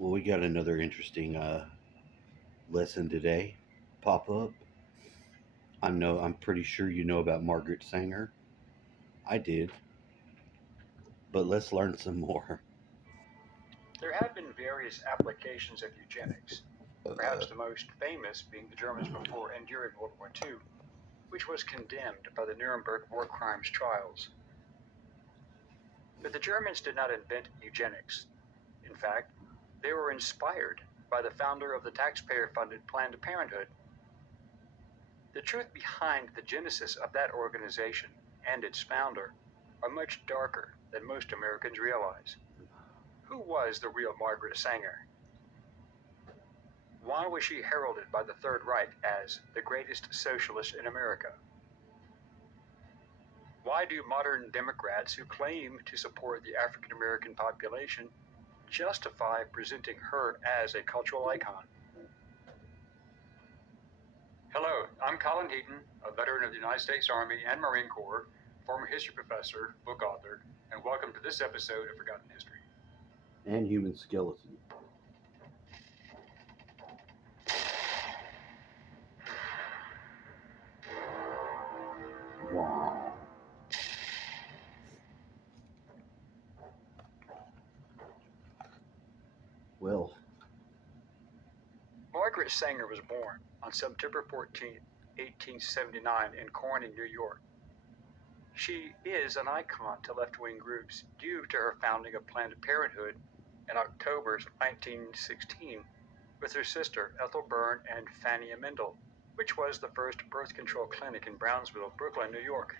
Well, we got another interesting lesson today pop up. I'm pretty sure you know about Margaret Sanger. I did, but let's learn some more. There have been various applications of eugenics, perhaps the most famous being the Germans before and during World War II, which was condemned by the Nuremberg war crimes trials. But the Germans did not invent eugenics. In fact, they were inspired by the founder of the taxpayer-funded Planned Parenthood. The truth behind the genesis of that organization and its founder are much darker than most Americans realize. Who was the real Margaret Sanger? Why was she heralded by the Third Reich as the greatest socialist in America? Why do modern Democrats who claim to support the African American population justify presenting her as a cultural icon? Hello, I'm Colin Heaton, a veteran of the United States Army and Marine Corps, former history professor, book author, and welcome to this episode of Forgotten History. And human skeleton. Wow. Well, Margaret Sanger was born on September 14, 1879 in Corning, New York. She is an icon to left-wing groups due to her founding of Planned Parenthood in October 1916 with her sister Ethel Byrne and Fanny Amendel, which was the first birth control clinic in Brownsville, Brooklyn, New York.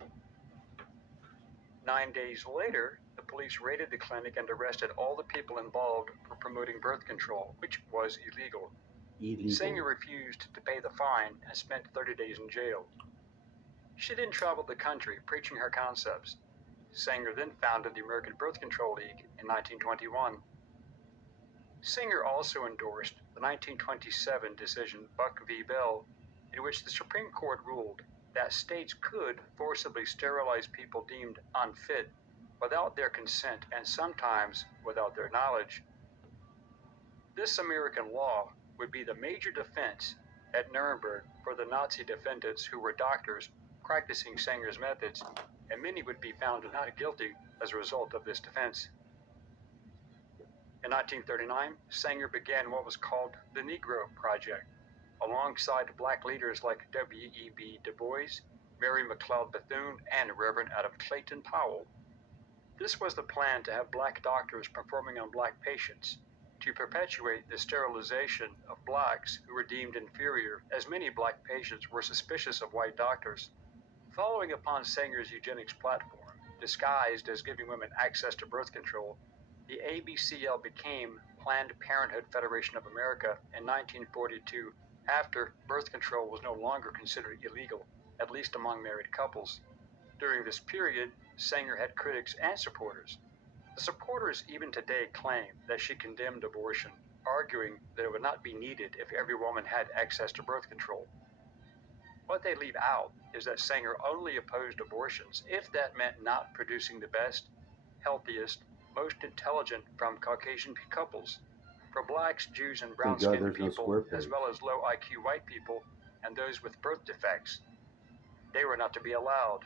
9 days later, the police raided the clinic and arrested all the people involved for promoting birth control, which was illegal. illegal. Sanger refused to pay the fine and spent 30 days in jail. She then traveled the country preaching her concepts. Sanger then founded the American Birth Control League in 1921. Sanger also endorsed the 1927 decision Buck v. Bell, in which the Supreme Court ruled that states could forcibly sterilize people deemed unfit without their consent and sometimes without their knowledge. This American law would be the major defense at Nuremberg for the Nazi defendants who were doctors practicing Sanger's methods, and many would be found not guilty as a result of this defense. In 1939, Sanger began what was called the Negro Project, alongside black leaders like W.E.B. Du Bois, Mary McLeod Bethune, and Reverend Adam Clayton Powell. This was the plan to have black doctors performing on black patients, to perpetuate the sterilization of blacks who were deemed inferior, as many black patients were suspicious of white doctors. Following upon Sanger's eugenics platform, disguised as giving women access to birth control, the ABCL became Planned Parenthood Federation of America in 1942, after birth control was no longer considered illegal, at least among married couples. During this period, Sanger had critics and supporters. The supporters even today claim that she condemned abortion, arguing that it would not be needed if every woman had access to birth control. What they leave out is that Sanger only opposed abortions if that meant not producing the best, healthiest, most intelligent from Caucasian couples. For blacks, Jews, and thank God brown-skinned there's no people, square peg. as well as low IQ white people and those with birth defects, they were not to be allowed.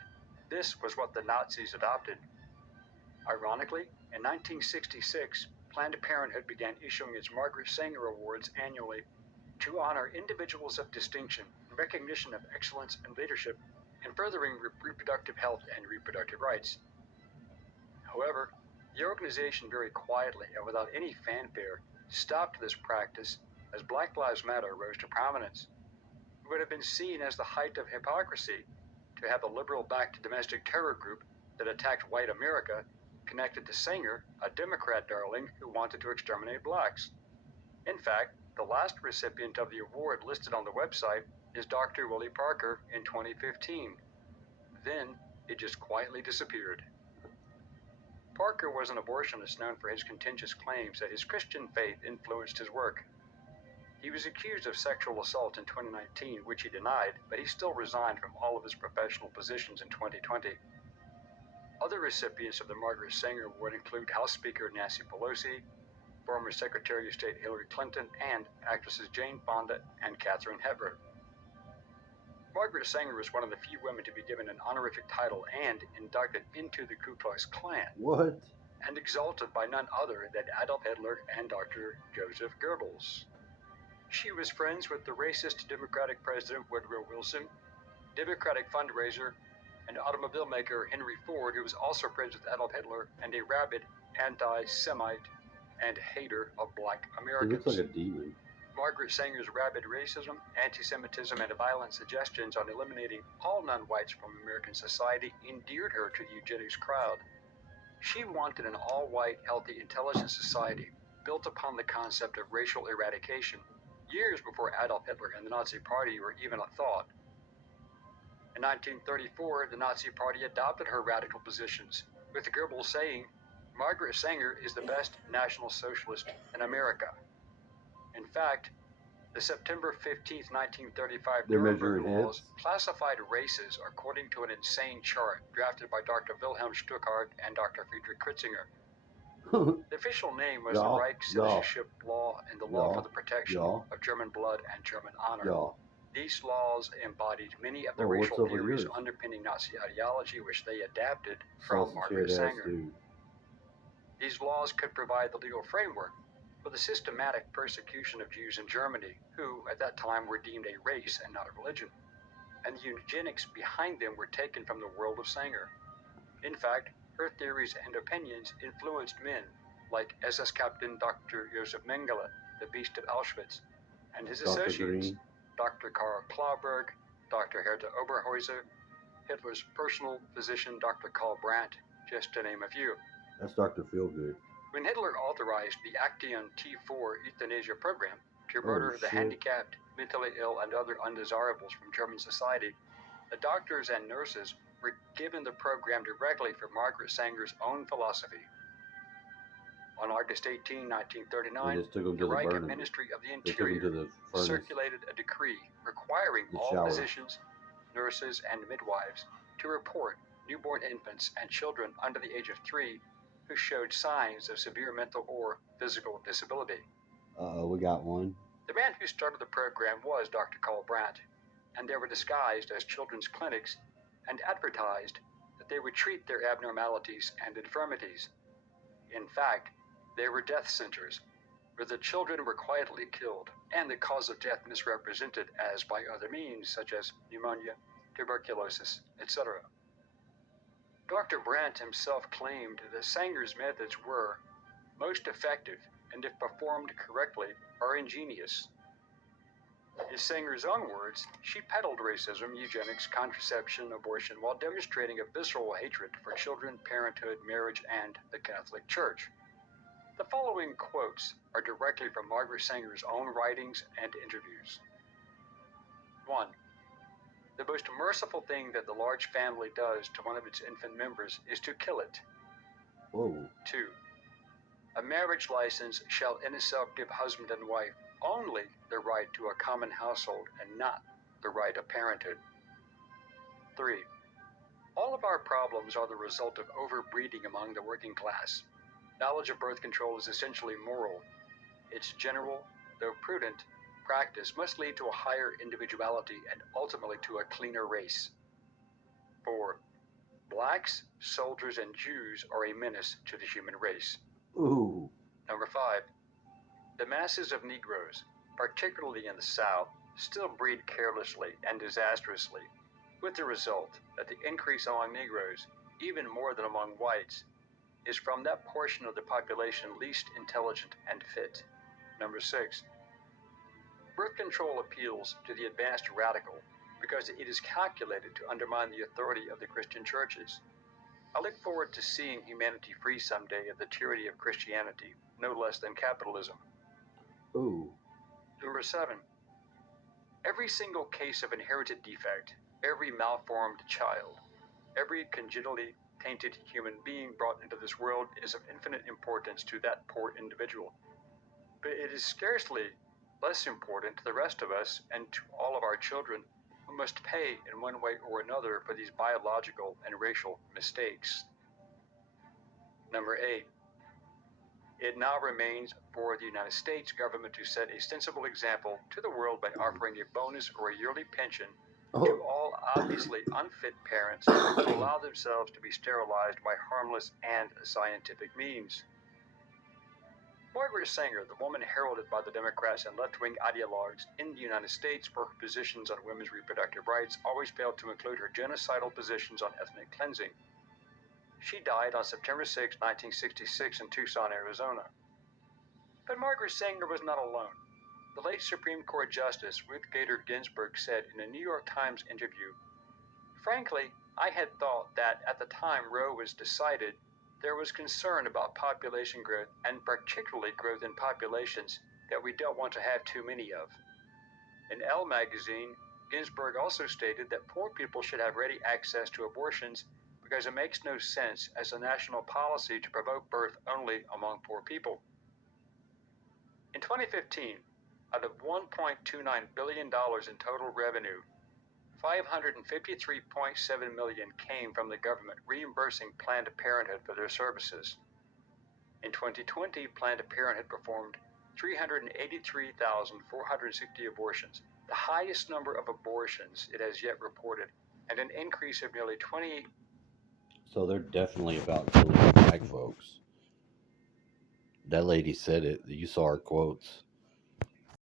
This was what the Nazis adopted. Ironically, in 1966, Planned Parenthood began issuing its Margaret Sanger Awards annually to honor individuals of distinction in recognition of excellence in leadership in furthering reproductive health and reproductive rights. However, the organization very quietly and without any fanfare stopped this practice as Black Lives Matter rose to prominence. It would have been seen as the height of hypocrisy to have the liberal-backed domestic terror group that attacked white America connected to Sanger, a Democrat darling who wanted to exterminate blacks. In fact, the last recipient of the award listed on the website is Dr. Willie Parker in 2015. Then, it just quietly disappeared. Parker was an abortionist known for his contentious claims that his Christian faith influenced his work. He was accused of sexual assault in 2019, which he denied, but he still resigned from all of his professional positions in 2020. Other recipients of the Margaret Sanger Award include House Speaker Nancy Pelosi, former Secretary of State Hillary Clinton, and actresses Jane Fonda and Katharine Hepburn. Margaret Sanger was one of the few women to be given an honorific title and inducted into the Ku Klux Klan. What? And exalted by none other than Adolf Hitler and Dr. Joseph Goebbels. She was friends with the racist Democratic President Woodrow Wilson, Democratic fundraiser, and automobile maker Henry Ford, who was also friends with Adolf Hitler, and a rabid anti-Semite and hater of black He Americans. looks like a demon. Margaret Sanger's rabid racism, anti-Semitism, and violent suggestions on eliminating all non-whites from American society endeared her to the eugenics crowd. She wanted an all-white, healthy, intelligent society built upon the concept of racial eradication, years before Adolf Hitler and the Nazi Party were even a thought. In 1934, the Nazi Party adopted her radical positions, with Goebbels saying, "Margaret Sanger is the best National Socialist in America." In fact, the September 15, 1935 Nuremberg laws classified races according to an insane chart drafted by Dr. Wilhelm Stuckart and Dr. Friedrich Kritzinger. The official name was the Reich Citizenship Law and the Law for the Protection of German Blood and German Honor. These laws embodied many of the racial theories underpinning Nazi ideology, which they adapted from Margaret Sanger. These laws could provide the legal framework for the systematic persecution of Jews in Germany, who at that time were deemed a race and not a religion, and the eugenics behind them were taken from the world of Sanger. In fact, her theories and opinions influenced men like SS Captain Dr. Josef Mengele, the Beast of Auschwitz, and his associates, Dr. Karl Klauberg, Dr. Hertha Oberhäuser, Hitler's personal physician, Dr. Karl Brandt, just to name a few. That's Dr. Feelgood. When Hitler authorized the Action T4 euthanasia program to murder the handicapped, mentally ill, and other undesirables from German society, the doctors and nurses were given the program directly from Margaret Sanger's own philosophy. On August 18, 1939, the Reich Ministry of the Interior circulated a decree requiring all physicians, nurses, and midwives to report newborn infants and children under the age of 3 who showed signs of severe mental or physical disability. We got one. The man who started the program was Dr. Karl Brandt, and they were disguised as children's clinics and advertised that they would treat their abnormalities and infirmities. In fact, they were death centers, where the children were quietly killed and the cause of death misrepresented as by other means, such as pneumonia, tuberculosis, etc. Dr. Brandt himself claimed that Sanger's methods were most effective and, if performed correctly, are ingenious. In Sanger's own words, she peddled racism, eugenics, contraception, abortion, while demonstrating a visceral hatred for children, parenthood, marriage, and the Catholic Church. The following quotes are directly from Margaret Sanger's own writings and interviews. 1. The most merciful thing that the large family does to one of its infant members is to kill it. Whoa. 2. A marriage license shall in itself give husband and wife only the right to a common household and not the right of parenthood. 3. All of our problems are the result of overbreeding among the working class. Knowledge of birth control is essentially moral. Its general, though prudent, practice must lead to a higher individuality and ultimately to a cleaner race. 4. Blacks, soldiers, and Jews are a menace to the human race. Ooh. 5. The masses of Negroes, particularly in the South, still breed carelessly and disastrously, with the result that the increase among Negroes, even more than among whites, is from that portion of the population least intelligent and fit. 6. Birth control appeals to the advanced radical because it is calculated to undermine the authority of the Christian churches. I look forward to seeing humanity free someday of the tyranny of Christianity, no less than capitalism. Ooh. 7. Every single case of inherited defect, every malformed child, every congenitally tainted human being brought into this world is of infinite importance to that poor individual. But it is scarcely less important to the rest of us and to all of our children who must pay in one way or another for these biological and racial mistakes. 8. It now remains for the United States government to set a sensible example to the world by offering a bonus or a yearly pension to all obviously unfit parents who allow themselves to be sterilized by harmless and scientific means. Margaret Sanger, the woman heralded by the Democrats and left-wing ideologues in the United States for her positions on women's reproductive rights, always failed to include her genocidal positions on ethnic cleansing. She died on September 6, 1966 in Tucson, Arizona. But Margaret Sanger was not alone. The late Supreme Court Justice Ruth Bader Ginsburg said in a New York Times interview, "Frankly, I had thought that at the time Roe was decided, there was concern about population growth, and particularly growth in populations that we don't want to have too many of." In Elle magazine, Ginsburg also stated that poor people should have ready access to abortions because it makes no sense as a national policy to promote birth only among poor people. In 2015, out of $1.29 billion in total revenue, $553.7 million came from the government reimbursing Planned Parenthood for their services. In 2020, Planned Parenthood performed 383,460 abortions, the highest number of abortions it has yet reported, and an increase of nearly 28. So they're definitely about killing black folks. That lady said it. You saw her quotes.